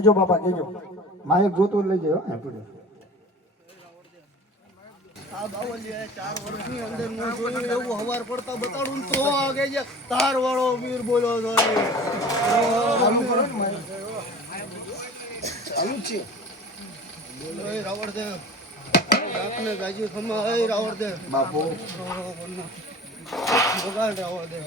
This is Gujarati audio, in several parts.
કેજો બાપા કેજો માયક જોતો લઈ જાય હો હેપી આ બાવલિયા ચાર વર્ષની અંદર ન જોયું એવું હવાર પડતા બતાડું ને તો આગે જે તાર વાળો વીર બોલ્યો તો એ. બોલો એ રાવણ દે આપને ગાજી ખમા એ રાવણ દે બાપુ. ભગવાન રાવણ દે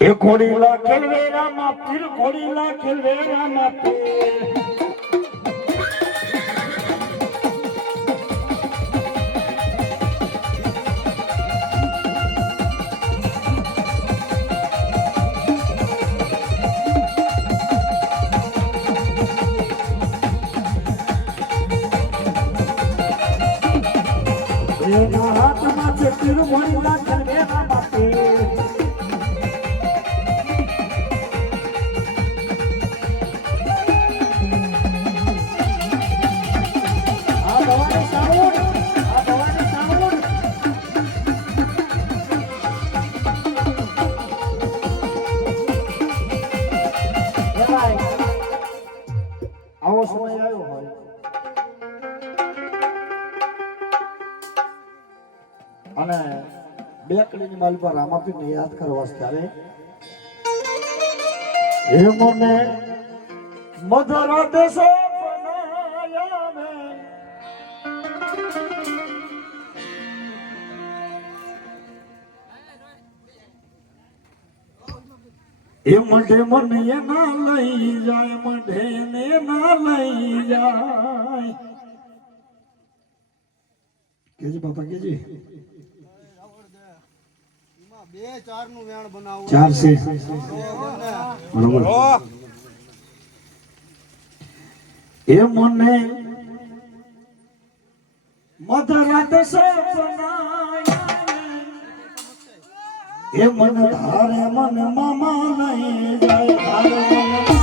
એ ઘોડીલા ખેલવેરામાં પીર ઘોડીલા ખેલવેરામાં પીર. બે કડીની માલ પર રામાપીરને યાદ કરવા ત્યારે હે મને મધરા દેશો એ મઢે મને ના લઈ જાય મઢે ને ના લઈ જાય. કેજી બાપા, કેજી. ચાર છે. બરોબર. એ મને મધરાત એ મન ધારે મન મામા નહીં જાય.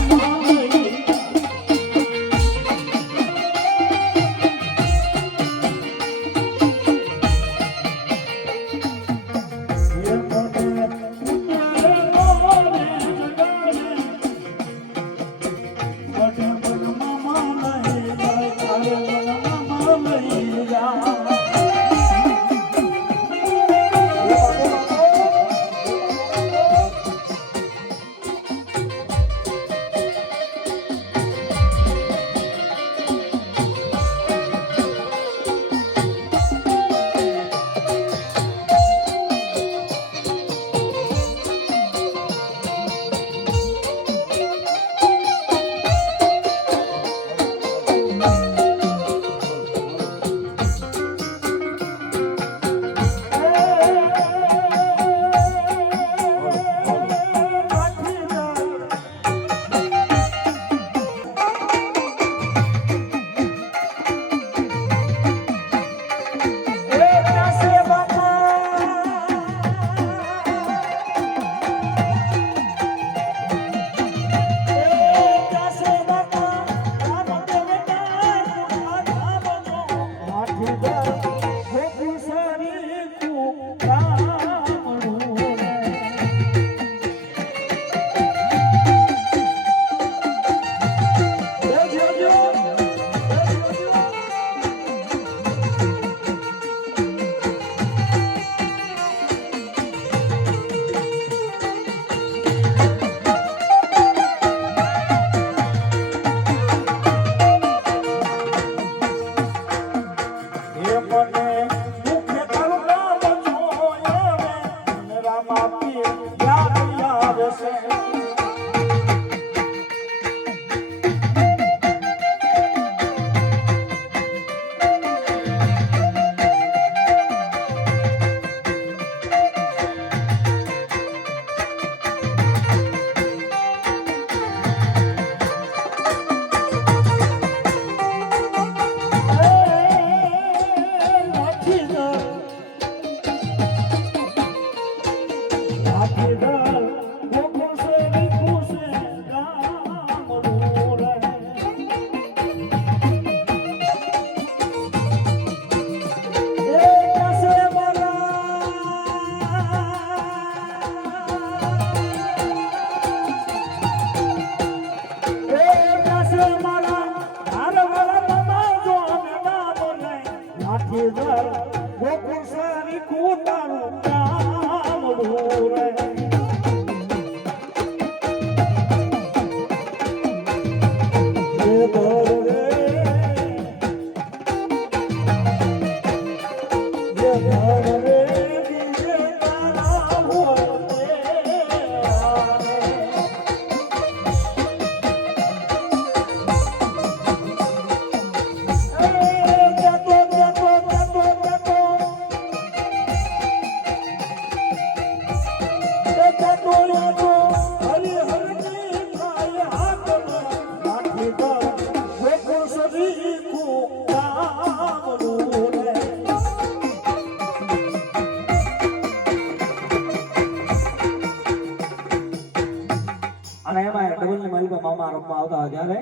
રમવા આવતા ત્યારે.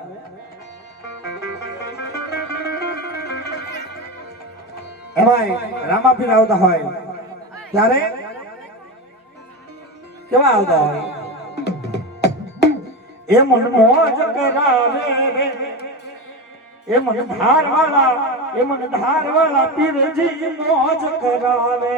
એમાં રામાપીર આવતા હોય ત્યારે કેવા આવતા હોય? એ મન મોજ કરાવે એ મન ધાર વાળા એ મન ધાર વાળા પીરજી મોજ કરાવે.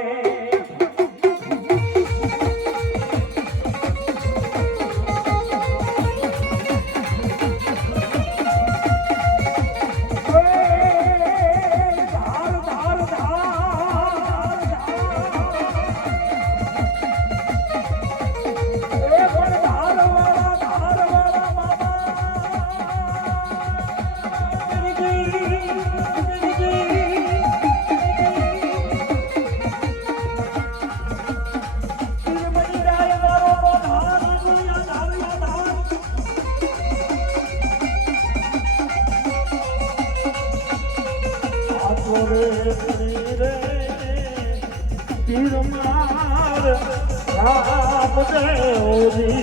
રામદેવજી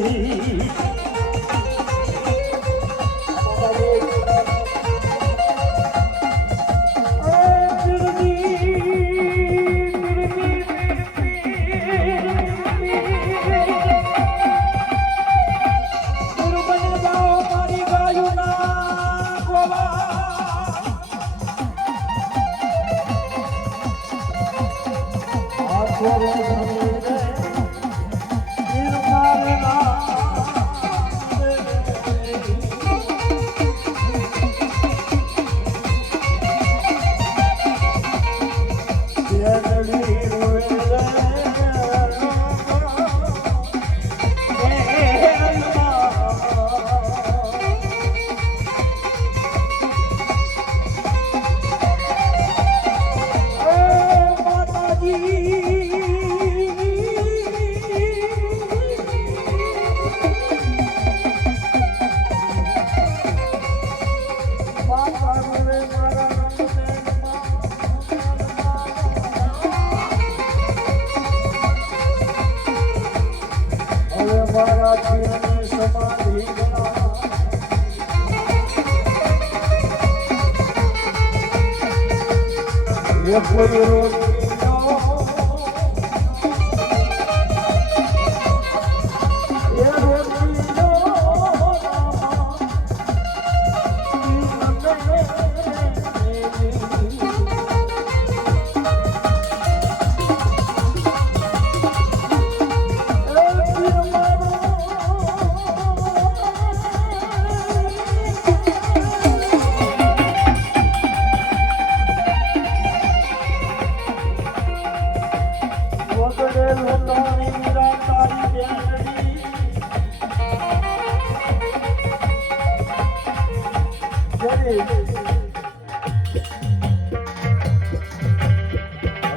ধরে પીરની સમાધિ એ કોઈ રોગ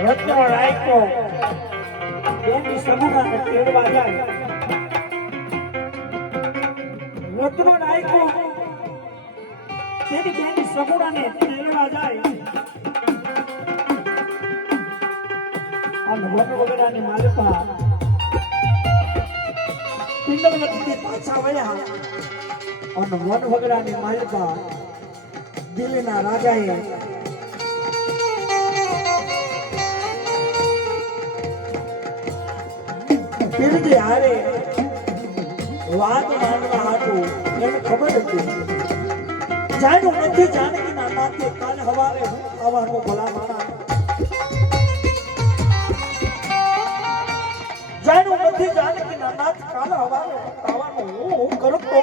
રત્ન રાયકો. બેની સમૂહને તેડવા જાય. રત્નો રાયકો. તેની બેની સમૂહને તેડવા જાય. અને વન વગડાની માલિકા પિંડલવતીથી પાછા વળ્યા અને વન વગડાની માલિકા દિલ્હીના રાજાએ પીરજી હારે વાત માનવા હાટું એને ખબર હતી. જાણ્યું નથી જાનકીના નાતે કાલે હવારે હું આવવાનો ભલા માણા જાણ્યું નથી જાનકીના નાથ કાલ હવારે હું હું કરું તો.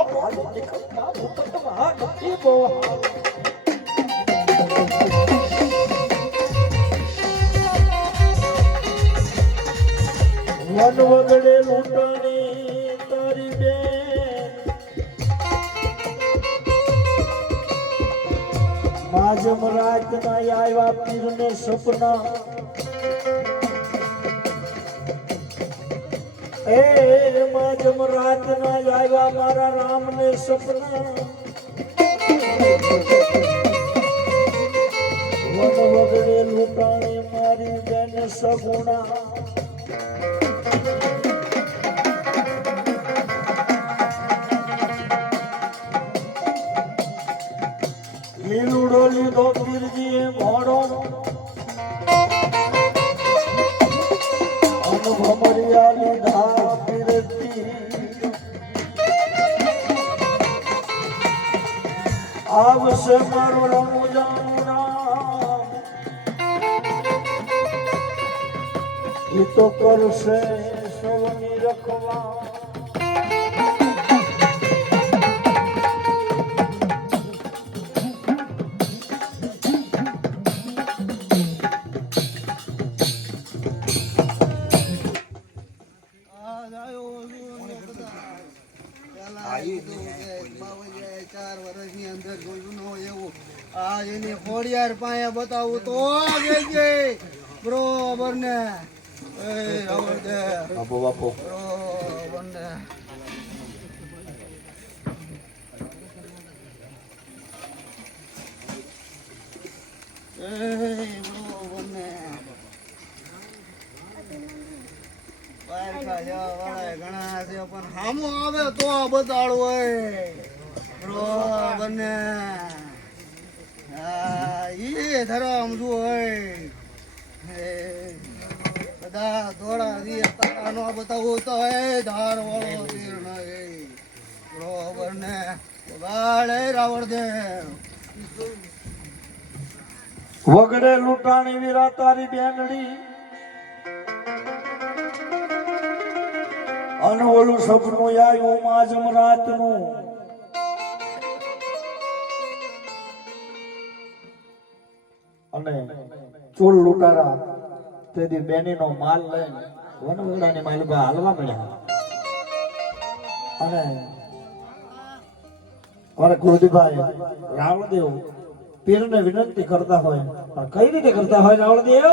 વન વગડે લૂંટાણી તારી બે માજમ રાતના આવ્યા પીરને સપના. એ માજમ રાતના આવ્યા મારા રામને સપના. વન વગડે લૂંટાણી મારી બેન સગુણા. মরণ। অনুভমরিয়ালি ধাপিরতি আবশ্যক মরণ মুজানা ইতো করছে সবনি রখবা એની પાયા બતાવું તો બરોબર ને. બાપુ. બાપુ બરોબર ને એ બરોબર ને પારખા જવા વાળા ઘણા છે પણ હામો આવે તો બતાડો હોય બરોબર ને હા ઈ ધરમ શું હોય હે, બધા દોડા દી તારાનો બતાવું તો એ ધાર વાળો તીર્ણ એ. બરોબર ને ગાળે રાવણ દે વગડે લૂંટાણી વીરા તારી બેનડી. અને ઓલું સપનું આવ્યું માજમ રાતનું. અને ચોર લૂંટારા. તેથી બેનીનો માલ લઈને વનવેડાની માલિકા હાલવા મળ્યા. અને મારા ગોદભાઈ રાવણદેવ પીરને વિનંતી કરતા હોય. પણ કઈ રીતે કરતા હોય રાવણદેવ?